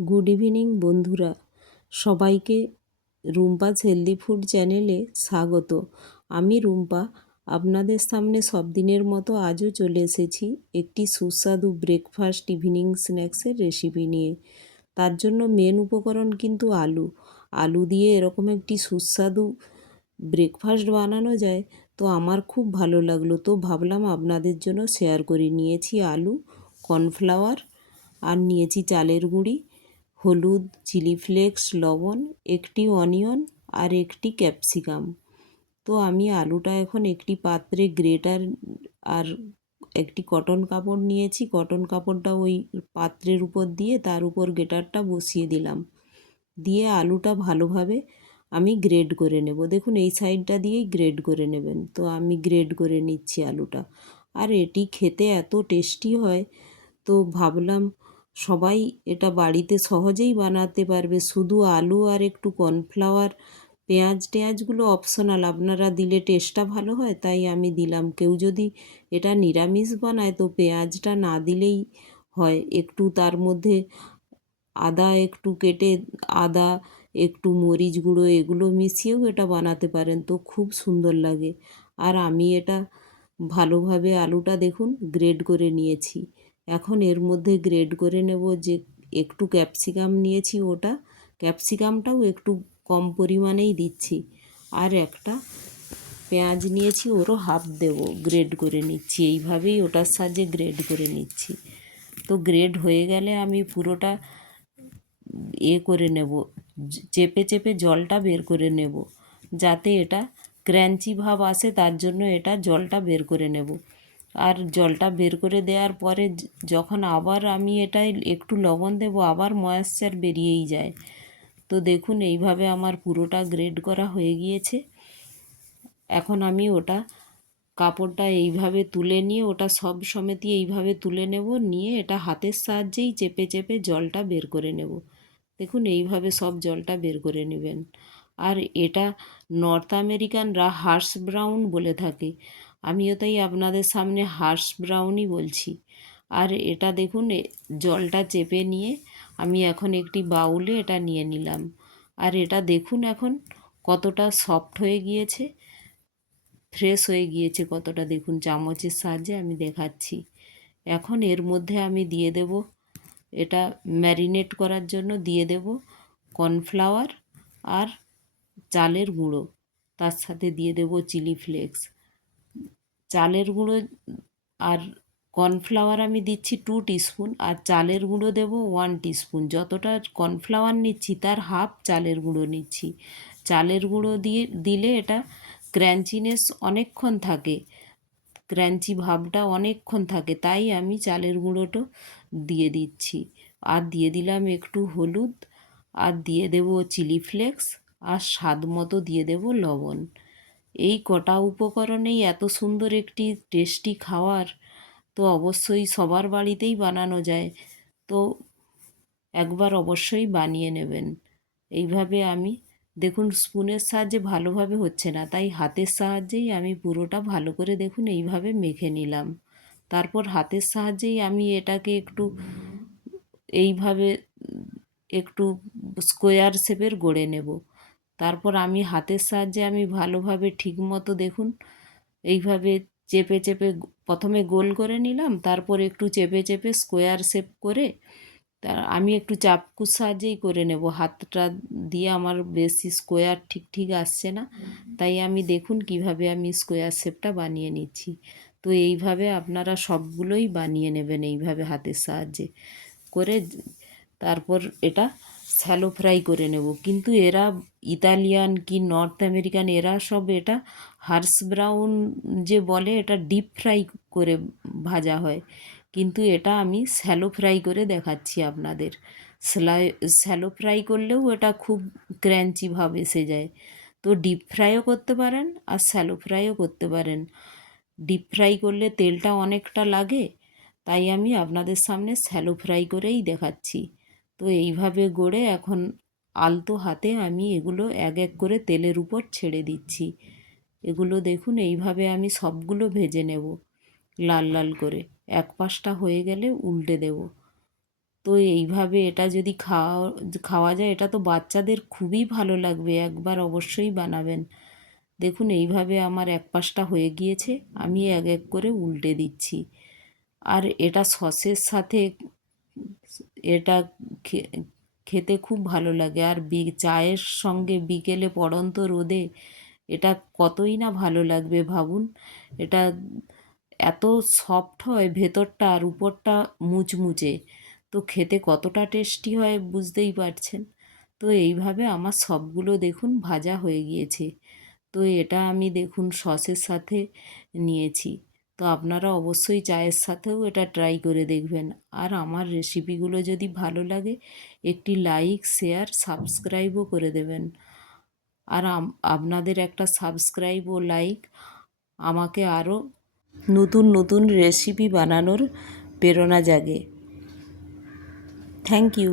Good evening বন্ধুরা, সবাইকে Rumpa's healthy food চ্যানেলে স্বাগত। আমি রুম্পা আপনাদের সামনে সব দিনের মতো আজও চলে এসেছি একটি সুস্বাদু ব্রেকফাস্ট ইভিনিং স্ন্যাক্সের রেসিপি নিয়ে। তার জন্য মেন উপকরণ কিন্তু আলু। আলু দিয়ে এরকম একটি সুস্বাদু ব্রেকফাস্ট বানানো যায়, তো আমার খুব ভালো লাগলো, তো ভাবলাম আপনাদের জন্য শেয়ার করি। নিয়েছি আলু, কর্নফ্লাওয়ার, আর নিয়েছি চালের গুঁড়ি, হলুদ, চিলি ফ্লেক্স, লবণ, একটি অনিয়ন আর একটি ক্যাপসিকাম। তো আমি আলুটা এখন একটি পাত্রে গ্রেটার আর একটি কটন কাপড় নিয়েছি। কটন কাপড়টা ওই পাত্রের উপর দিয়ে তার উপর গ্রেটারটা বসিয়ে দিলাম, দিয়ে আলুটা ভালোভাবে আমি গ্রেড করে নেব। দেখুন এই সাইডটা দিয়েই গ্রেড করে নেবেন। তো আমি গ্রেড করে নিচ্ছি আলুটা। আর এটি খেতে এত টেস্টি হয়, তো ভাবলাম সবাই এটা বাড়িতে সহজেই বানাতে পারবে। শুধু আলু আর একটু কর্নফ্লাওয়ার, পেঁয়াজগুলো অপশনাল, আপনারা দিলে টেস্টটা ভালো হয় তাই আমি দিলাম। কেউ যদি এটা নিরামিষ বানায় তো পেঁয়াজটা না দিলেই হয়। একটু তার মধ্যে আদা একটু কেটে, আদা একটু মরিচ গুঁড়ো এগুলো মিশিয়েও এটা বানাতে পারেন, তো খুব সুন্দর লাগে। আর আমি এটা ভালোভাবে আলুটা দেখুন গ্রেড করে নিয়েছি। এখন এর মধ্যে গ্রেড করে নেব যে একটু ক্যাপসিকাম নিয়েছি, ওটা ক্যাপসিকামটাও একটু কম পরিমাণেই দিচ্ছি। আর একটা পেঁয়াজ নিয়েছি, ওরও হাফ দেব, গ্রেড করে নিচ্ছি। এইভাবেই ওটার সাহায্যে গ্রেড করে নিচ্ছি। তো গ্রেড হয়ে গেলে আমি পুরোটা করে নেব, চেপে চেপে জলটা বের করে নেব, যাতে এটা ক্র্যাঞ্চি ভাব আসে, তার জন্য এটা জলটা বের করে নেব। আর জলটা বের করে দেওয়ার পরে যখন আবার আমি এটায় একটু লবণ দেব, আবার ময়েশ্চার বেরিয়েই যায়। তো দেখুন এইভাবে আমার পুরোটা গ্রেড করা হয়ে গিয়েছে। এখন আমি ওটা কাপড়টা এইভাবে তুলে নিয়ে ওটা সব সমেত এইভাবে তুলে নেব, নিয়ে এটা হাতের সাহায্যেই চেপে চেপে জলটা বের করে নেব। দেখুন এইভাবে সব জলটা বের করে নেবেন। আর এটা নর্থ আমেরিকানরা হার্শ ব্রাউন বলে থাকে, আমিও তাই আপনাদের সামনে হার্শ ব্রাউনই বলছি। আর এটা দেখুন জলটা চেপে নিয়ে আমি এখন একটি বাউলে এটা নিয়ে নিলাম। আর এটা দেখুন এখন কতটা সফট হয়ে গিয়েছে, ফ্রেশ হয়ে গিয়েছে কতটা, দেখুন চামচের সাহায্যে আমি দেখাচ্ছি। এখন এর মধ্যে আমি দিয়ে দেব, এটা ম্যারিনেট করার জন্য দিয়ে দেব কর্নফ্লাওয়ার আর চালের গুঁড়ো, তার সাথে দিয়ে দেব চিলি ফ্লেক্স। চালের গুঁড়ো আর কর্নফ্লাওয়ার আমি দিচ্ছি 2 টিস্পুন, আর চালের গুঁড়ো দেব 1 টিস্পুন। যতটা কর্নফ্লাওয়ার নিচ্ছি তার হাফ চালের গুঁড়ো নিচ্ছি। চালের গুঁড়ো দিলে এটা ক্র্যাঞ্চিনেস অনেকক্ষণ থাকে, ক্র্যাঞ্চি ভাবটা অনেকক্ষণ থাকে, তাই আমি চালের গুঁড়োটা দিয়ে দিচ্ছি। আর দিয়ে দিলাম একটু হলুদ, আর দিয়ে দেব চিলি ফ্লেক্স, আর স্বাদ মতো দিয়ে দেব লবণ। এই কটা উপকরণেই এত সুন্দর একটি টেস্টি খাবার, তো অবশ্যই সবার বাড়িতেই বানানো যায়। তো একবার অবশ্যই বানিয়ে নেবেন। এইভাবে আমি দেখুন স্পুনের সাহায্যে ভালোভাবে হচ্ছে না, তাই হাতের সাহায্যেই আমি পুরোটা ভালো করে দেখুন এইভাবে মেখে নিলাম। তারপর হাতের সাহায্যেই আমি এটাকে একটু এইভাবে একটু স্কোয়ার শেপের গড়ে নেব। তারপর আমি হাতের সাহায্যে আমি ভালোভাবে ঠিকমতো দেখুন এইভাবে চেপে চেপে প্রথমে গোল করে নিলাম, তারপর একটু চেপে চেপে স্কোয়ার শেপ করে, তা আমি একটু চাকুর সাহায্যেই করে নেব। হাতটা দিয়ে আমার বেশি স্কোয়ার ঠিক ঠিক আসছে না, তাই আমি দেখুন কিভাবে আমি স্কোয়ার শেপটা বানিয়ে নিচ্ছি। তো এইভাবে আপনারা সবগুলোই বানিয়ে নেবেন এইভাবে হাতের সাহায্যে করে। তারপর এটা শ্যালো ফ্রাই করে নেব। কিন্তু এরা ইতালিয়ান কি নর্থ আমেরিকান, এরা সব এটা হার্শ ব্রাউন যে বলে, এটা ডিপ ফ্রাই করে ভাজা হয়, কিন্তু এটা আমি শ্যালো ফ্রাই করে দেখাচ্ছি আপনাদের। শ্যালো ফ্রাই করলেও এটা খুব ক্র্যাঞ্চি ভাব এসে যায়। তো ডিপ ফ্রাইও করতে পারেন আর শ্যালো ফ্রাইও করতে পারেন। ডিপ ফ্রাই করলে তেলটা অনেকটা লাগে, তাই আমি আপনাদের সামনে শ্যালো ফ্রাই করেই দেখাচ্ছি। তো এইভাবে গড়ে এখন আলতো হাতে আমি এগুলো এক এক করে তেলের উপর ছেড়ে দিচ্ছি। এগুলো দেখুন এইভাবে আমি সবগুলো ভেজে নেব লাল লাল করে। এক পাশটা হয়ে গেলে উল্টে দেব। তো এইভাবে এটা যদি খাওয়া যায়, এটা তো বাচ্চাদের খুবই ভালো লাগবে, একবার অবশ্যই বানাবেন। দেখুন এইভাবে আমার এক পাশটা হয়ে গিয়েছে, আমি এক এক করে উল্টে দিচ্ছি। আর এটা সসের সাথে এটা খেতে খুব ভালো লাগে। আর চায়ের সঙ্গে বিকেলে পড়ন্ত রোদে এটা কতই না ভালো লাগবে ভাবুন। এটা এত সফট হয় ভেতরটা, আর উপরটা মুচমুচে, তো খেতে কতটা টেস্টি হয় বুঝতেই পারছেন। তো এইভাবে আমার সবগুলো দেখুন ভাজা হয়ে গিয়েছে। তো এটা আমি দেখুন সসের সাথে নিয়েছি। তো আপনারা অবশ্যই চায়ের সাথেও এটা ট্রাই করে দেখবেন। আর আমার রেসিপিগুলো যদি ভালো লাগে, একটি লাইক, শেয়ার, সাবস্ক্রাইবও করে দেবেন। আর আপনাদের একটা সাবস্ক্রাইব ও লাইক আমাকে আরও নতুন নতুন রেসিপি বানানোর প্রেরণা জাগে। Thank you.